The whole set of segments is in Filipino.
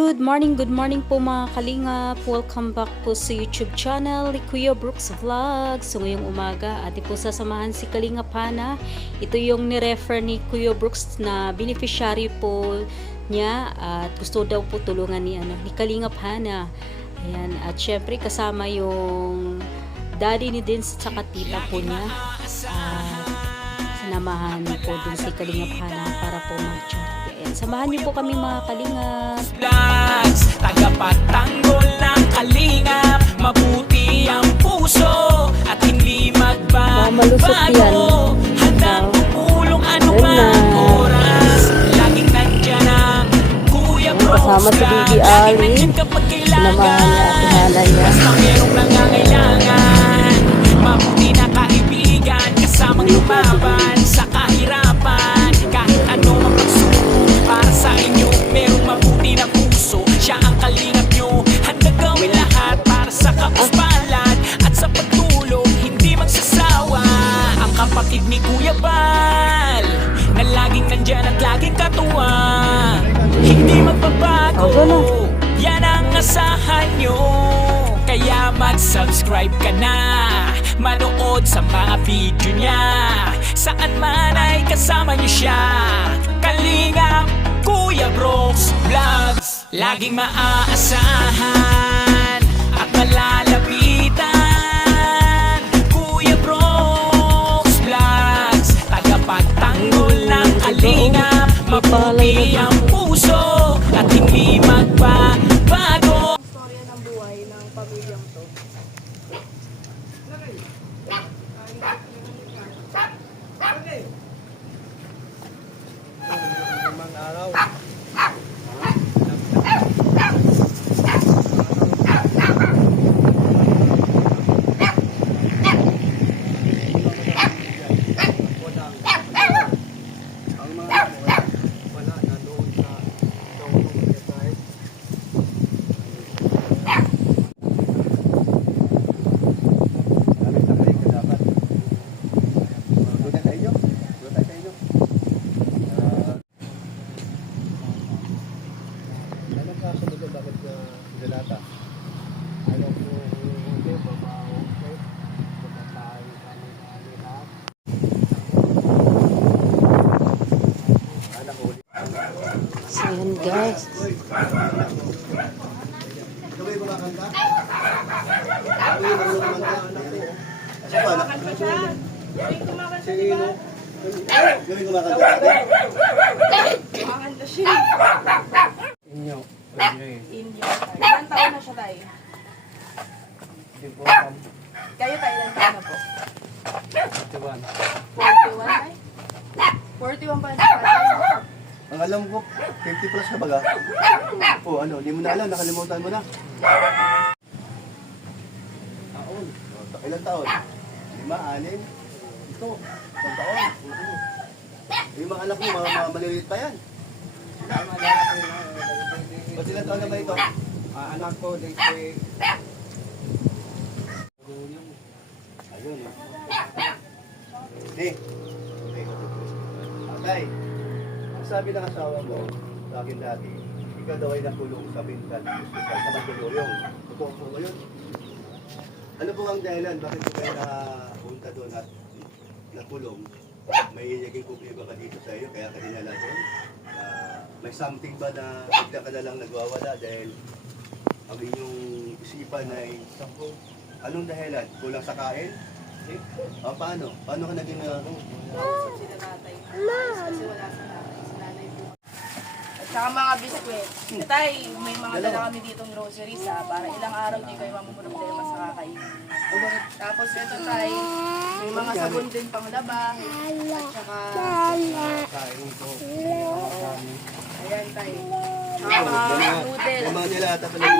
Good morning po mga kalingap. Welcome back po sa YouTube channel ni Kuya Brooks Vlog. So ngayong umaga, atin po sasamahan si Kalingap Hana. Ito yung ni-refer ni Kuya Brooks na beneficiary po niya at gusto daw po tulungan ni Kalingap Hana. Ayan, at syempre kasama yung daddy ni Dins at saka tita po niya. Sinamahan po din si Kalingap Hana para po mag-charity. Ayan, samahan niyo po kami mga kalingap. Vlogs, tagapagtanggol ng kalingap. Mabuti ang puso at hindi magbabago. Handang tumulong anumang oras. Laging nandyan ang Kuya Brooks. Kasama si Bibi Ari. Sinamahan niya at hinala niya. Basta merong nangangailangan. Mabuti na kaibigan, kasamang lumaban sa kahirapan. Kahit ano ang pagsubok para sa inyo, merong mabuti na puso. Siya ang kalingap nyo, handa gawin lahat para sa kapuspalan at sa pagtulong, hindi magsasawa. Ang kapatid ni Kuya Bal, na laging nandyan at laging katuwa. Hindi magbabago, yan ang asahan nyo. Kaya mag-subscribe ka na, manood sa mga video niya. Saan man ay kasama niyo siya. Kalingap Kuya Brooks Vlogs, laging maaasahan at malalapitan. Kuya Brooks Vlogs, tagapagtanggol ng kalingap. Mabuti ang puso at hindi magbabago. Istorya ng buhay ng pamilyang to. So yan guys. Kumakanta siya. Inyo. Ilan taon na siya tayo? Kayo tayo ilan taon na po? 41 tayo? 41 pa na tayo? Ang alam ko, 50 plus ka baga? O ano, di mo na alam, nakalimutan mo na. Taon. Ilang taon? 5, 6? Ito, 1 taon. Yung mga anak mo, mga maliliit pa yan. Ba't ilang taon na ba ito? Anak ko, Ayun. Eh. Okay. Ang sabi ng asawa mo, sa akin dati, ikaw daw ay nakulong sa Bintan Hospital sa Mandaluyong. Totoo po ngayon. Ano po ang dahilan? Bakit po kayo nakapunta doon at nakulong? May naging problema ka dito sa iyo, kaya ka dinala doon? May something ba na bigla ka na lang nagwawala dahil ang inyong isipan ay anong dahilan? Kulang sa kain? Paano? Paano ka naging Sila tatay. Kasi wala sa nanay po. At saka mga biskwit. Tay, may mga dala kami ditong groceries para ilang araw di kayo mamumroblema sa kakainin. Tapos ito tay, may mga sabon din pang laba. At saka, ayan tay. Mga noodle. yung mga nilata pa lang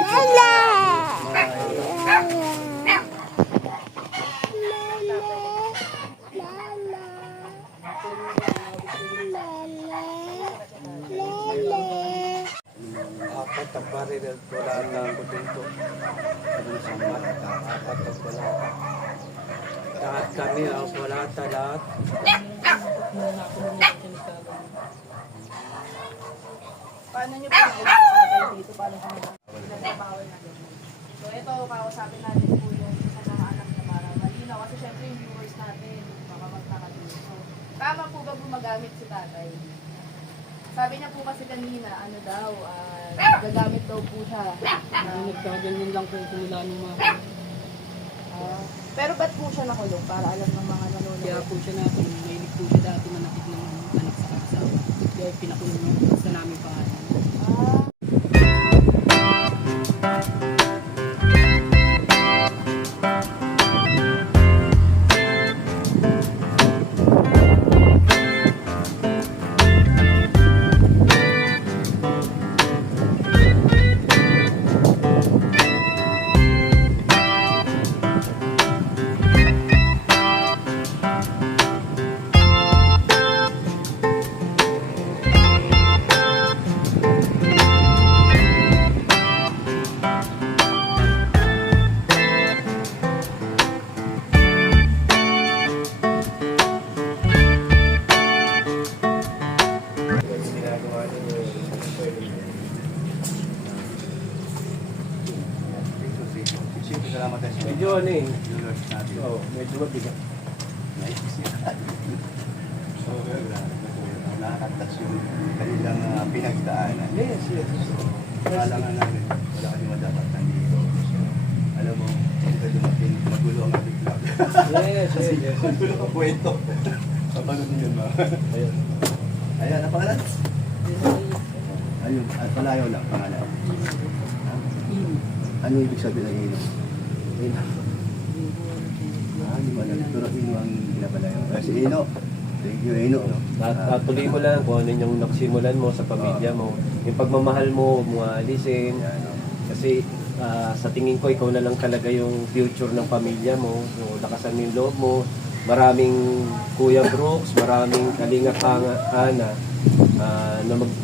apat ang baril at wala na ako dito. Apat ang wala. Lahat kami ang wala lahat. Paano nyo po nakausap sa tatay dito? Paano ka nagpapawal na gano'n? So ito, kausapin natin po yung sa mga anak na para malinaw. Kasi syempre yung viewers natin, baka magkakatuloy. So, tama po ba gumagamit si tatay? Sabi niya po kasi kanina, ano daw, gagamit daw po siya. Nagkaganyan lang po simula nung mga Pero ba't po siya nakulong? Para alam ng mga nanonood. kaya po siya natin, mahilig po siya dati manakit ng anak sa asawa. Kaya pinakulong ng sa namin pangalan. Ginagawa niyo Siyempre salamat tayo sa Medyo ano eh. viewers natin. Oo, medyo mabigat. Nice. So, nakakatlas yung kanilang pinagdaanan. Yes, yes. Kalangan namin, wala ka naman dapat nandito. Alam mo, ito dumating, magulo ang ating vlog. Yes, yes, yes. Magulo ang kwento. Kapanood niyo yun, mga. Ayun. Ayan, ang pangalan? Ayun, at palayo lang, pangalan. Ano ibig sabihin ng ino? Ino. Hindi mo alam. Pero ino ang pinapalayo. Kasi ino. Thank you, ino. No? At tuloy mo lang kung ano yung naksimulan mo sa pamilya mo. Yung pagmamahal mo, huwag mo aalisin. Kasi sa tingin ko, ikaw na lang talaga yung future ng pamilya mo. So, lakasan mo yung loob mo. Maraming Kuya Brooks, maraming Kalinga Ana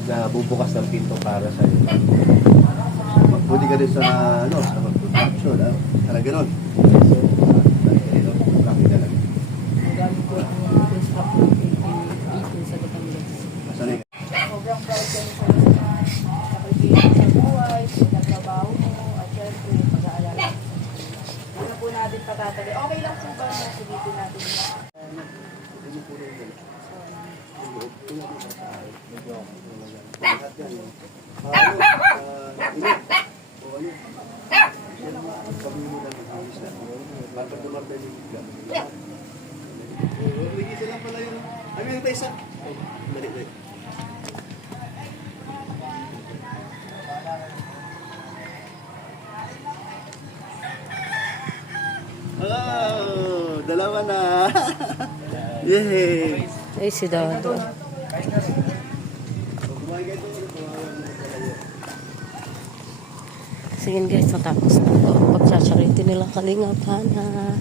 na bubukas ng pinto para sa iyo. Buti ka rin sa, ano, sa pag-production. Talaga ganun. So, ino, bakit talaga? Magaling po ang construction 18 sa Batangas. Masanay ka. Sobrang proud ka sa nakikita sa buhay, sa nagtrabaho mo, at syempre yung pag-aalala. Ano po natin patatali? Okay lang po ba na sulitin natin yung Lahat yan. Ino. O ano? Yan ang pamilya lang ng ayos na. Bakit dumarday yung bigla? Isa lang pala yun. Ay, meron tayo isa. Dali, dali. Oh, dalawa na. Yay! Ay, si Dado. Kumain kayo ito. Sige guys, natapos na ito. Pagsasariti nila Kalinga Pana.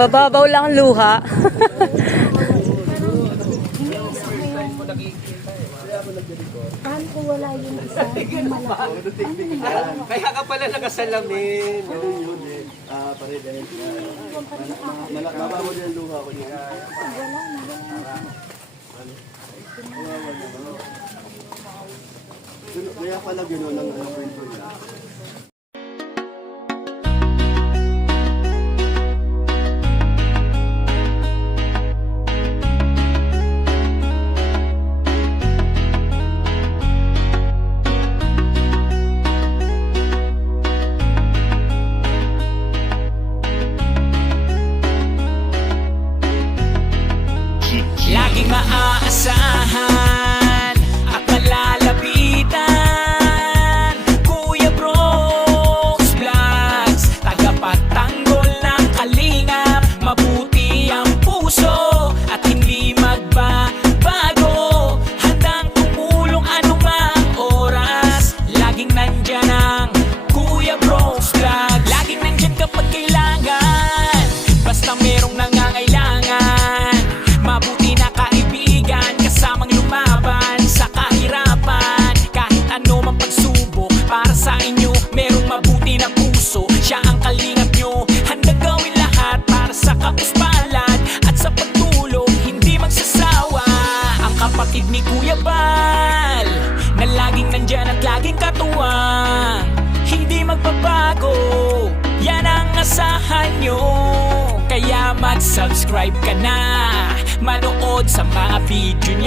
Mababaw lang ang luha. Kaya ka pala nakasalamin. Yun eh. Pare dahil. Mababaw din ang luha ko niya. Kaya pala gano'n ang kwento niya. Laging maaasahan at malalapitan. Kuya Brooks Vlogs, tagapagtanggol ng kalingap. Mabuti ang puso at hindi magbabago. Handang tumulong anumang oras. Laging nandyan ang Kuya Brooks Vlogs. Laging nandyan kapag kailangan. Basta merong nangangailangan. Mabuti na kaibigan, kasamang lumaban. kapatid ni Kuya Bal, na laging nandyan at laging katuwang, hindi magbabago, yan ang asahan nyo. Kaya mag-subscribe ka na, manood sa mga video niya.